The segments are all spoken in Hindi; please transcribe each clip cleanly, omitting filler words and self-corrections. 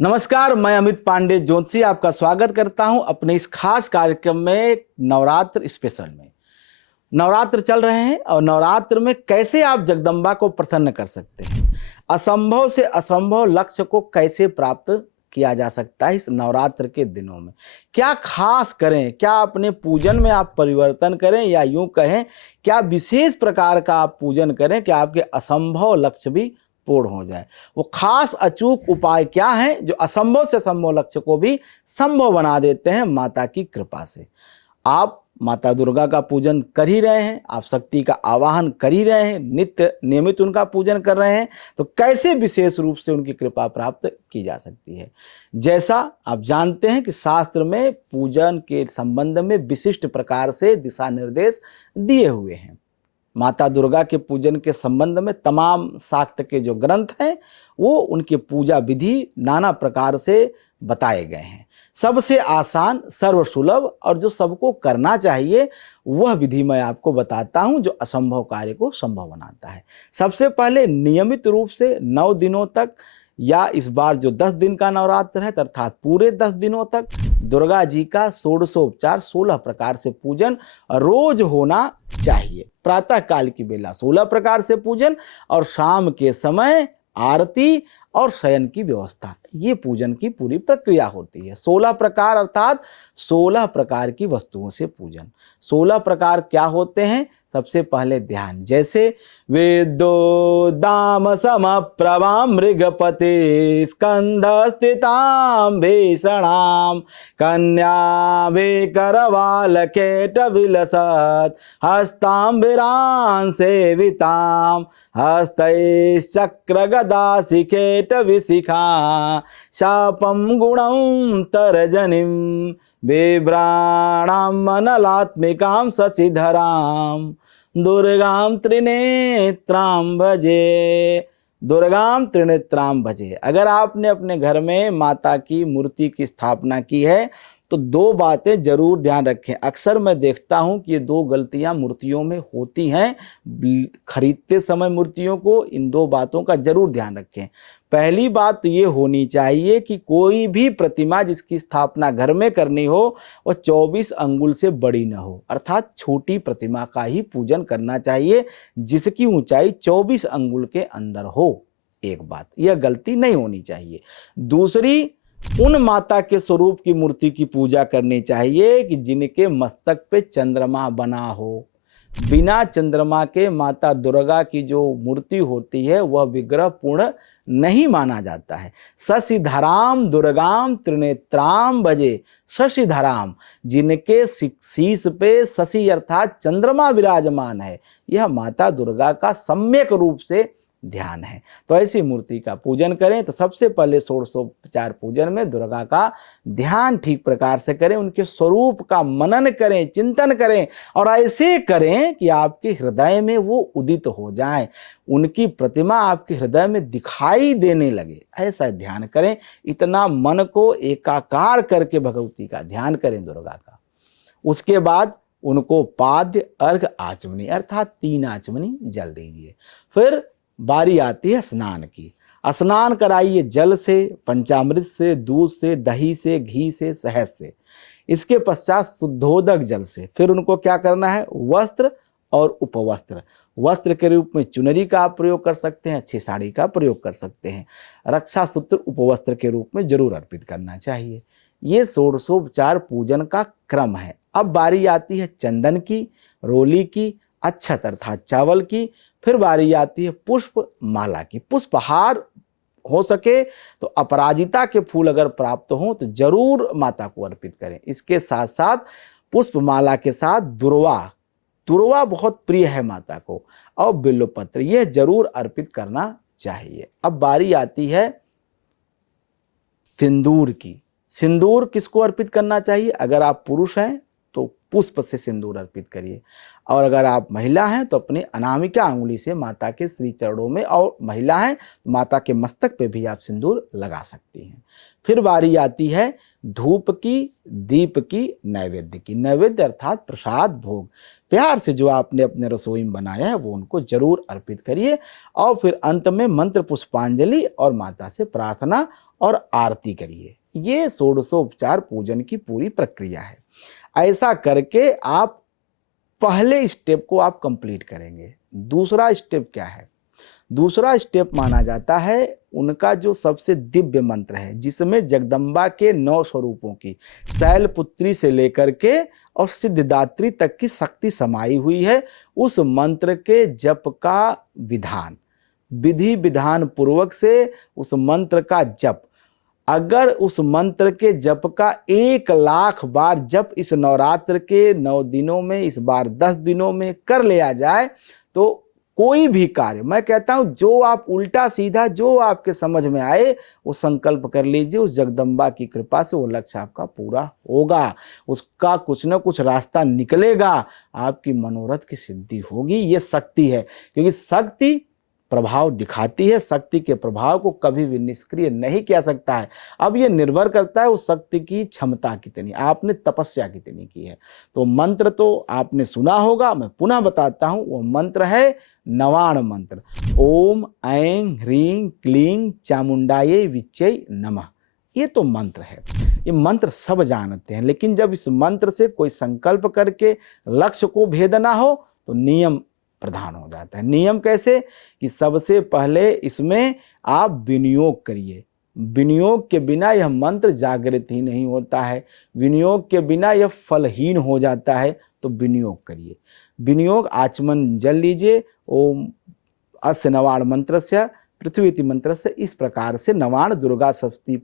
नमस्कार, मैं अमित पांडे जोशी आपका स्वागत करता हूं अपने इस खास कार्यक्रम में नवरात्र स्पेशल में। नवरात्र चल रहे हैं और नवरात्र में कैसे आप जगदम्बा को प्रसन्न कर सकते हैं, असंभव से असंभव लक्ष्य को कैसे प्राप्त किया जा सकता है इस नवरात्र के दिनों में। क्या खास करें, क्या अपने पूजन में आप परिवर्तन करें या यूं कहें क्या विशेष प्रकार का आप पूजन करें कि आपके असंभव लक्ष्य भी पूर्ण हो जाए। वो खास अचूक उपाय क्या है जो असंभव से संभव लक्ष्य को भी संभव बना देते हैं माता की कृपा से। आप माता दुर्गा का पूजन कर ही रहे हैं, आप शक्ति का आवाहन कर ही रहे हैं, नित्य नियमित उनका पूजन कर रहे हैं, तो कैसे विशेष रूप से उनकी कृपा प्राप्त की जा सकती है। जैसा आप जानते हैं कि शास्त्र में पूजन के संबंध में विशिष्ट प्रकार से दिशा निर्देश दिए हुए हैं। माता दुर्गा के पूजन के संबंध में तमाम शाक्त के जो ग्रंथ हैं वो उनकी पूजा विधि नाना प्रकार से बताए गए हैं। सबसे आसान, सर्वसुलभ और जो सबको करना चाहिए वह विधि मैं आपको बताता हूं जो असंभव कार्य को संभव बनाता है। सबसे पहले नियमित रूप से 9 दिनों तक या इस बार जो 10 दिन का नवरात्र है अर्थात पूरे 10 दिनों तक दुर्गा जी का षोडशोपचार 16 प्रकार से पूजन रोज होना चाहिए। प्रातः काल की बेला 16 प्रकार से पूजन और शाम के समय आरती और शयन की व्यवस्था, ये पूजन की पूरी प्रक्रिया होती है। 16 प्रकार अर्थात 16 प्रकार की वस्तुओं से पूजन। 16 प्रकार क्या होते हैं? सबसे पहले ध्यान, जैसे वेदो दाम समप्रभां मृगपते स्कंध स्थितां भीषणां कन्या करवाल केट विलसत हस्तांबिरां सेवितां हस्तैश्चक्र गदा शिखेट विशिखा शापं गुणं तर्जनीं बिभ्राणां मनलात्मिकां शशिधरां दुर्गां त्रिनेत्रां भजे। दुर्गां त्रिनेत्रां भजे। अगर आपने अपने घर में माता की मूर्ति की स्थापना की है तो 2 बातें जरूर ध्यान रखें। अक्सर मैं देखता हूं कि ये 2 गलतियां मूर्तियों में होती हैं। खरीदते समय मूर्तियों को इन 2 बातों का जरूर ध्यान रखें। पहली बात तो ये होनी चाहिए कि कोई भी प्रतिमा जिसकी स्थापना घर में करनी हो वह 24 अंगुल से बड़ी न हो, अर्थात छोटी प्रतिमा का ही पूजन करना चाहिए जिसकी ऊंचाई 24 अंगुल के अंदर हो। एक बात, यह गलती नहीं होनी चाहिए। दूसरी, उन माता के स्वरूप की मूर्ति की पूजा करनी चाहिए कि जिनके मस्तक पे चंद्रमा बना हो। बिना चंद्रमा के माता दुर्गा की जो मूर्ति होती है वह विग्रह पूर्ण नहीं माना जाता है। शशिधराम दुर्गाम त्रिनेत्राम भजे। शशिधराम, जिनके शीश पे शशि अर्थात चंद्रमा विराजमान है, यह माता दुर्गा का सम्यक रूप से ध्यान है। तो ऐसी मूर्ति का पूजन करें तो सबसे पहले षोडशोपचार पूजन में दुर्गा का ध्यान ठीक प्रकार से करें, उनके स्वरूप का मनन करें, चिंतन करें और ऐसे करें कि आपके हृदय में वो उदित हो जाए, उनकी प्रतिमा आपके हृदय में दिखाई देने लगे। ऐसा ध्यान करें, इतना मन को एकाकार करके भगवती का ध्यान करें दुर्गा का। उसके बाद उनको पाद्य, अर्घ, आचमनी अर्थात 3 आचमनी जल दीजिए। फिर बारी आती है स्नान की। स्नान कराइए जल से, पंचामृत से, दूध से, दही से, घी से, शहद से। इसके पश्चात शुद्धोदक जल से। फिर उनको क्या करना है? वस्त्र और उपवस्त्र। वस्त्र के रूप में चुनरी का आप प्रयोग कर सकते हैं, अच्छी साड़ी का प्रयोग कर सकते हैं। रक्षा सूत्र उपवस्त्र के रूप में जरूर अर्पित करना चाहिए। ये षोडशोपचार पूजन का क्रम है। अब बारी आती है चंदन की, रोली की, अक्षत अर्थात चावल की। फिर बारी आती है पुष्प माला की। पुष्पहार हो सके तो अपराजिता के फूल अगर प्राप्त हो तो जरूर माता को अर्पित करें। इसके साथ साथ पुष्प माला के साथ दुर्वा, दुर्वा बहुत प्रिय है माता को, और बिल्वपत्र, यह जरूर अर्पित करना चाहिए। अब बारी आती है सिंदूर की। सिंदूर किसको अर्पित करना चाहिए? अगर आप पुरुष हैं तो पुष्प से सिंदूर अर्पित करिए, और अगर आप महिला हैं तो अपने अनामिका अंगुली से माता के श्री चरणों में, और महिला हैं तो माता के मस्तक पे भी आप सिंदूर लगा सकती हैं। फिर बारी आती है धूप की, दीप की, नैवेद्य की। नैवेद्य अर्थात प्रसाद, भोग। प्यार से जो आपने अपने रसोई में बनाया है वो उनको जरूर अर्पित करिए और फिर अंत में मंत्र पुष्पांजलि और माता से प्रार्थना और आरती करिए। ये षोडशोपचार पूजन की पूरी प्रक्रिया है। ऐसा करके आप पहले स्टेप को आप कंप्लीट करेंगे। दूसरा स्टेप क्या है? दूसरा स्टेप माना जाता है उनका जो सबसे दिव्य मंत्र है, जिसमें जगदम्बा के 9 स्वरूपों की, शैलपुत्री से लेकर के और सिद्धिदात्री तक की शक्ति समाई हुई है। उस मंत्र के जप का विधान, विधि विधान पूर्वक से उस मंत्र का जप, अगर उस मंत्र के जप का 1,00,000 बार जप इस नवरात्र के 9 दिनों में, इस बार 10 दिनों में कर लिया जाए तो कोई भी कार्य, मैं कहता हूं जो आप उल्टा सीधा जो आपके समझ में आए वो संकल्प कर लीजिए, उस जगदम्बा की कृपा से वो लक्ष्य आपका पूरा होगा, उसका कुछ ना कुछ रास्ता निकलेगा, आपकी मनोरथ की सिद्धि होगी। ये शक्ति है, क्योंकि शक्ति प्रभाव दिखाती है, शक्ति के प्रभाव को कभी भी निष्क्रिय नहीं किया सकता है। अब ये निर्भर करता है उस शक्ति की क्षमता कितनी, आपने तपस्या कितनी की है। तो मंत्र तो आपने सुना होगा, मैं पुनः बताता हूं, वो मंत्र है नवाण मंत्र, ओम ऐं ह्रीं क्लीं चामुंडायै विच्चै नमः। ये तो मंत्र है, ये मंत्र सब जानते हैं, लेकिन जब इस मंत्र से कोई संकल्प करके लक्ष्य को भेदना हो तो नियम प्रधान हो जाता है। नियम कैसे? कि सबसे पहले इसमें आप विनियोग करिए। विनियोग के बिना यह मंत्र जागृत ही नहीं होता है, विनियोग के बिना यह फलहीन हो जाता है। तो विनियोग करिए। विनियोग, आचमन जल लीजिए, ओम अस्य नवाण मंत्र से पृथ्वी इति मंत्र से, इस प्रकार से नवाण दुर्गा सप्तशती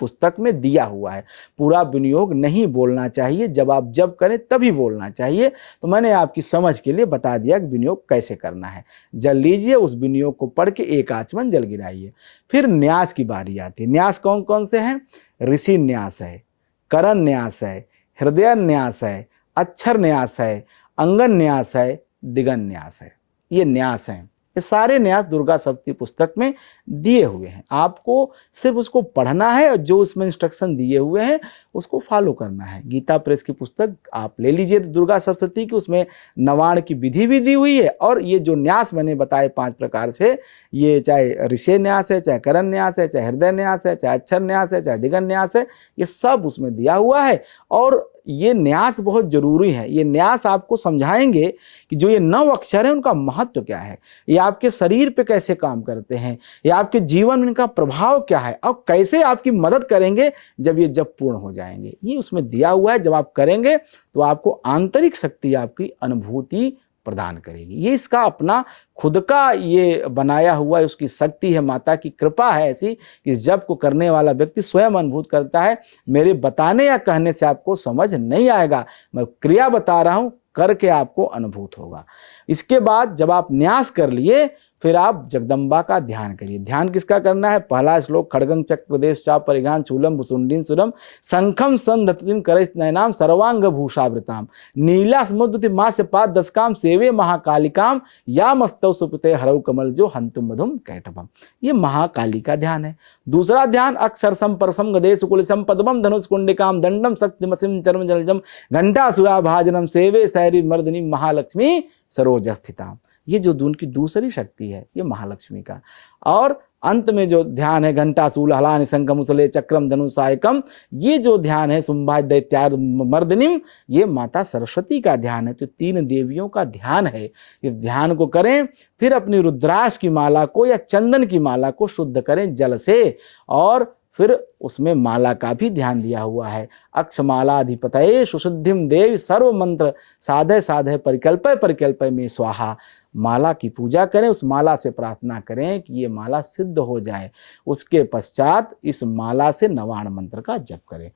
पुस्तक में दिया हुआ है। पूरा विनियोग नहीं बोलना चाहिए, जब आप जब करें तभी बोलना चाहिए। तो मैंने आपकी समझ के लिए बता दिया कि विनियोग कैसे करना है। जल लीजिए, उस विनियोग को पढ़ के 1 आचमन जल गिराइए। फिर न्यास की बारी आती है। न्यास कौन कौन से हैं? ऋषि न्यास है, करण न्यास है, हृदय न्यास है, अक्षर न्यास है, अंगन न्यास है, दिगन न्यास है। ये न्यास हैं। ये सारे न्यास दुर्गा सप्तशती पुस्तक में दिए हुए हैं। आपको सिर्फ उसको पढ़ना है और जो उसमें इंस्ट्रक्शन दिए हुए हैं उसको फॉलो करना है। गीता प्रेस की पुस्तक आप ले लीजिए दुर्गा सप्तशती की, उसमें नवाण की विधि भी दी हुई है। और ये जो न्यास मैंने बताए 5 प्रकार से, ये चाहे ऋषि न्यास है, चाहे करण न्यास है, चाहे हृदय न्यास है, चाहे अक्षर न्यास है, चाहे दिगन न्यास है, ये सब उसमें दिया हुआ है। और ये न्यास बहुत जरूरी है। ये न्यास आपको समझाएंगे कि जो ये 9 अक्षर है उनका महत्व क्या है, ये आपके शरीर पे कैसे काम करते हैं, ये आपके जीवन में इनका प्रभाव क्या है और कैसे आपकी मदद करेंगे जब ये जब पूर्ण हो जाएंगे। ये उसमें दिया हुआ है। जब आप करेंगे तो आपको आंतरिक शक्ति, आपकी अनुभूति प्रदान करेगी। ये इसका अपना खुद का ये बनाया हुआ उसकी शक्ति है, माता की कृपा है ऐसी कि इस जप को करने वाला व्यक्ति स्वयं अनुभूत करता है। मेरे बताने या कहने से आपको समझ नहीं आएगा, मैं क्रिया बता रहा हूं, करके आपको अनुभूत होगा। इसके बाद जब आप न्यास कर लिए, फिर आप जगदम्बा का ध्यान करिए। ध्यान किसका करना है? पहला श्लोक, खड्गं चक्रदेश चाप परिघान शूलम भुसुंडीन सुरम शंखम संधतिम करैस नयनाम सर्वांग भूषावृताम नीला समुद्रति मास्य पाद दशकाम सेवे महाकालिकाम या मस्तौ सुपते हरौ कमल जो हंतुम मधुम कैटभम। ये महाकाली का ध्यान है। दूसरा ध्यान, अक्षरसम परसम गदेश कुलिसम पद्मम धनुष कुंडिकाम दंडम शक्तिमसिम चर्म जलजम घंटासुरा भाजनम सेवे सैरी मर्दनी महालक्ष्मी सरोज स्थिताम। ये जो उनकी दूसरी शक्ति है, ये महालक्ष्मी का। और अंत में जो ध्यान है, घंटासूल हलानि शंखमुसले चक्रम धनुषायकम, ये जो ध्यान है सुंभा दैत्यार मर्दनिम, ये माता सरस्वती का ध्यान है। तो 3 देवियों का ध्यान है। इस ध्यान को करें, फिर अपनी रुद्राक्ष की माला को या चंदन की माला को शुद्ध करें जल से, और फिर उसमें माला का भी ध्यान दिया हुआ है। अक्षमालाधिपतये सुशुद्धिम देव सर्व मंत्र साधे साधे परिकल्पय परिकल्पय में स्वाहा। माला की पूजा करें, उस माला से प्रार्थना करें कि ये माला सिद्ध हो जाए। उसके पश्चात इस माला से नवाण मंत्र का जप करें।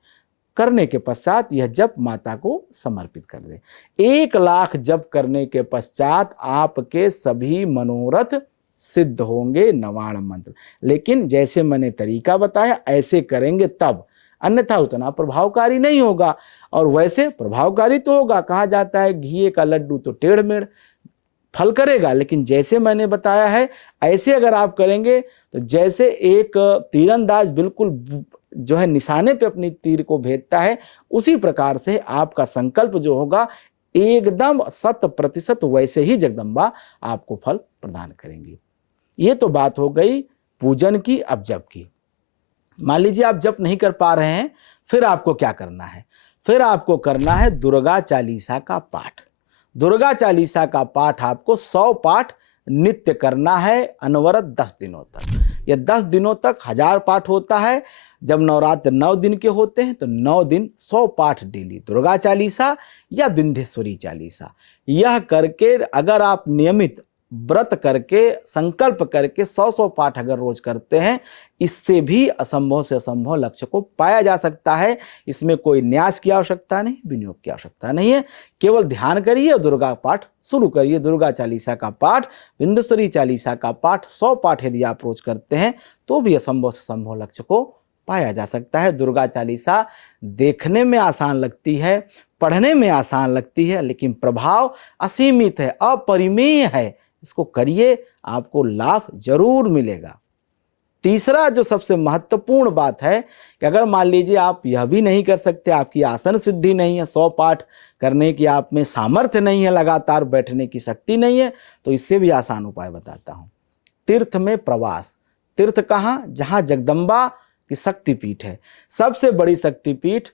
करने के पश्चात यह जप माता को समर्पित कर दें। 1,00,000 जप करने के पश्चात आपके सभी मनोरथ सिद्ध होंगे, नवाण मंत्र। लेकिन जैसे मैंने तरीका बताया ऐसे करेंगे तब, अन्यथा उतना प्रभावकारी नहीं होगा। और वैसे प्रभावकारी तो होगा, कहा जाता है घी का लड्डू तो टेढ़ मेढ़ फल करेगा, लेकिन जैसे मैंने बताया है ऐसे अगर आप करेंगे तो जैसे एक तीरंदाज बिल्कुल जो है निशाने पे अपनी तीर को भेजता है, उसी प्रकार से आपका संकल्प जो होगा एकदम 100% वैसे ही जगदम्बा आपको फल प्रदान करेंगी। ये तो बात हो गई पूजन की। अब जप की, मान लीजिए आप जप नहीं कर पा रहे हैं, फिर आपको क्या करना है? फिर आपको करना है दुर्गा चालीसा का पाठ। दुर्गा चालीसा का पाठ आपको 100 पाठ नित्य करना है, अनवरत 10 दिनों तक। यह 10 दिनों तक 1000 पाठ होता है। जब नवरात्र 9 दिन के होते हैं तो 9 दिन 100 पाठ डेली दुर्गा चालीसा या विंध्येश्वरी चालीसा। यह करके अगर आप नियमित व्रत करके संकल्प करके 100 पाठ अगर रोज करते हैं, इससे भी असंभव से असंभव लक्ष्य को पाया जा सकता है। इसमें कोई न्यास की आवश्यकता नहीं, विनियोग की आवश्यकता नहीं है। केवल ध्यान करिए और दुर्गा पाठ शुरू करिए। दुर्गा चालीसा का पाठ, विंध्येश्वरी चालीसा का पाठ 100 पाठ यदि आप रोज करते हैं तो भी असंभव से असंभव लक्ष्य को पाया जा सकता है। दुर्गा चालीसा देखने में आसान लगती है, पढ़ने में आसान लगती है, लेकिन प्रभाव असीमित है, अपरिमेय है। इसको करिए, आपको लाभ जरूर मिलेगा। तीसरा जो सबसे महत्वपूर्ण बात है कि अगर मान लीजिए आप यह भी नहीं कर सकते, आपकी आसन सिद्धि नहीं है, 100 पाठ करने की आप में सामर्थ्य नहीं है, लगातार बैठने की शक्ति नहीं है, तो इससे भी आसान उपाय बताता हूं। तीर्थ में प्रवास। तीर्थ कहाँ? जहां जगदम्बा की शक्तिपीठ है। सबसे बड़ी शक्तिपीठ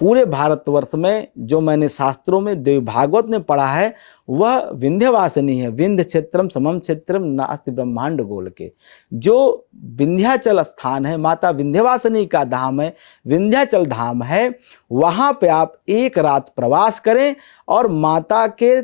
पूरे भारतवर्ष में जो मैंने शास्त्रों में देवी भागवत में पढ़ा है वह विंध्यवासिनी है। विंध्य क्षेत्रम समम क्षेत्रम नास्ति ब्रह्मांड गोल के। जो विंध्याचल स्थान है, माता विंध्यवासिनी का धाम है, विंध्याचल धाम है, वहां पे आप एक रात प्रवास करें और माता के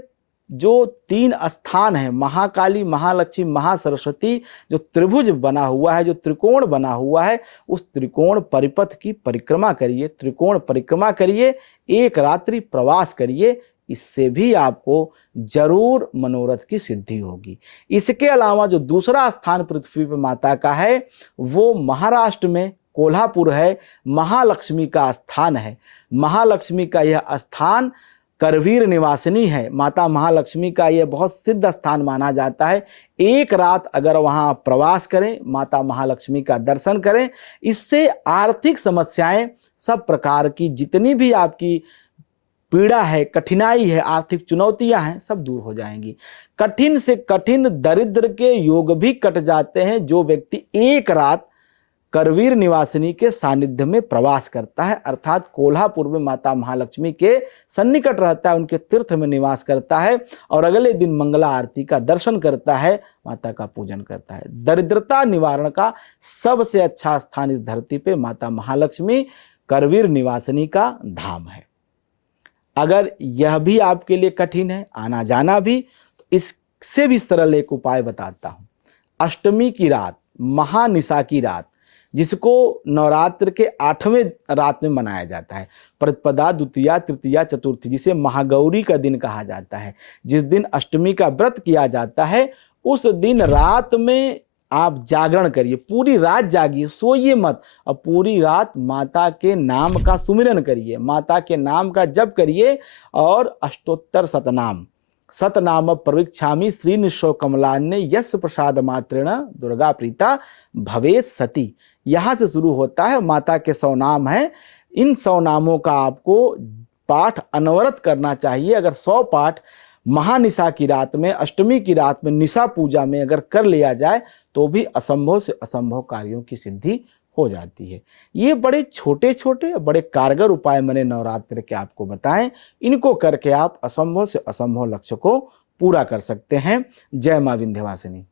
जो 3 स्थान है, महाकाली, महालक्ष्मी, महासरस्वती, जो त्रिभुज बना हुआ है, जो त्रिकोण बना हुआ है, उस त्रिकोण परिपथ की परिक्रमा करिए, त्रिकोण परिक्रमा करिए, एक रात्रि प्रवास करिए। इससे भी आपको जरूर मनोरथ की सिद्धि होगी। इसके अलावा जो दूसरा स्थान पृथ्वी पर माता का है वो महाराष्ट्र में कोल्हापुर है, महालक्ष्मी का स्थान है। महालक्ष्मी का यह स्थान करवीर निवासिनी है। माता महालक्ष्मी का यह बहुत सिद्ध स्थान माना जाता है। एक रात अगर वहां प्रवास करें, माता महालक्ष्मी का दर्शन करें, इससे आर्थिक समस्याएं, सब प्रकार की जितनी भी आपकी पीड़ा है, कठिनाई है, आर्थिक चुनौतियां हैं, सब दूर हो जाएंगी। कठिन से कठिन दरिद्र के योग भी कट जाते हैं जो व्यक्ति एक रात करवीर निवासिनी के सानिध्य में प्रवास करता है, अर्थात कोल्हापुर में माता महालक्ष्मी के सन्निकट रहता है, उनके तीर्थ में निवास करता है और अगले दिन मंगला आरती का दर्शन करता है, माता का पूजन करता है। दरिद्रता निवारण का सबसे अच्छा स्थान इस धरती पे माता महालक्ष्मी करवीर निवासिनी का धाम है। अगर यह भी आपके लिए कठिन है, आना जाना भी, तो इससे भी सरल एक उपाय बताता हूं। अष्टमी की रात, महानिशा की रात, जिसको नवरात्र के 8वें रात में मनाया जाता है, प्रतिपदा, द्वितीया, तृतीया, चतुर्थी, जिसे महागौरी का दिन कहा जाता है, जिस दिन अष्टमी का व्रत किया जाता है, उस दिन रात में आप जागरण करिए, पूरी रात जागिए, सोइए मत, और पूरी रात माता के नाम का सुमिरन करिए, माता के नाम का जप करिए और अष्टोत्तर शतनाम, सतनाम प्रवीक्षामि श्री निशो कमलान्य यश प्रसाद मात्रेण दुर्गा प्रीता भवेत सती। यहाँ से शुरू होता है, माता के 100 नाम हैं। इन 100 नामों का आपको पाठ अनवरत करना चाहिए। अगर 100 पाठ महानिशा की रात में, अष्टमी की रात में, निशा पूजा में अगर कर लिया जाए तो भी असंभव से असंभव कार्यों की सिद्धि हो जाती है। ये बड़े छोटे छोटे बड़े कारगर उपाय मैंने नवरात्र के आपको बताएं। इनको करके आप असंभव से असंभव लक्ष्य को पूरा कर सकते हैं। जय मां विंध्यवासिनी।